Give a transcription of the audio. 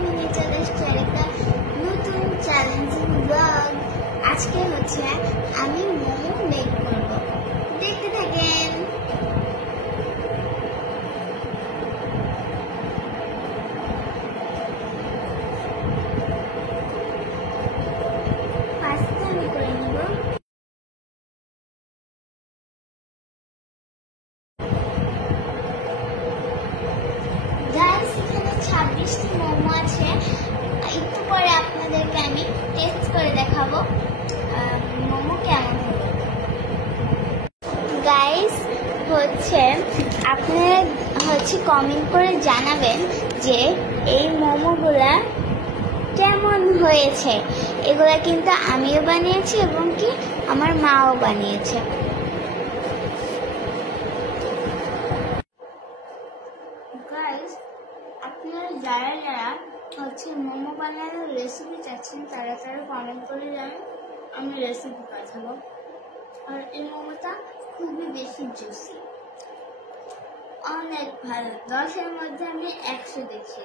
আমি নিয়ে চলে এসেছি আরেকটা নতুন চ্যালেঞ্জিং ব্লগ। আজকে হচ্ছে আমি মোমো মেক করবো, দেখতে থাকেন। ফার্স্টে আমি করে নিব গাইস, এখানে 26টি মোমো আছে। একটু পরে আপনাদেরকে আমি টেস্ট করে দেখাবো মোমো কেমন হবে। গাইস হচ্ছে আপনারা কমেন্ট করে জানাবেন যে এই মোমোগুলা কেমন হয়েছে। এগুলা কিন্তু আমিও বানিয়েছি এবং কি আমার মাও বানিয়েছে। গাইস, আপনারা যারা যারা মোমো বানানোর রেসিপি চাচ্ছেন তারা কমেন্ট করে জানান, আমি রেসিপি পাঠাবো। আর এই মোমোটা খুবই বেশি জুসি, অনেক ভালো। 10-এর মধ্যে আমি 100 দেখি।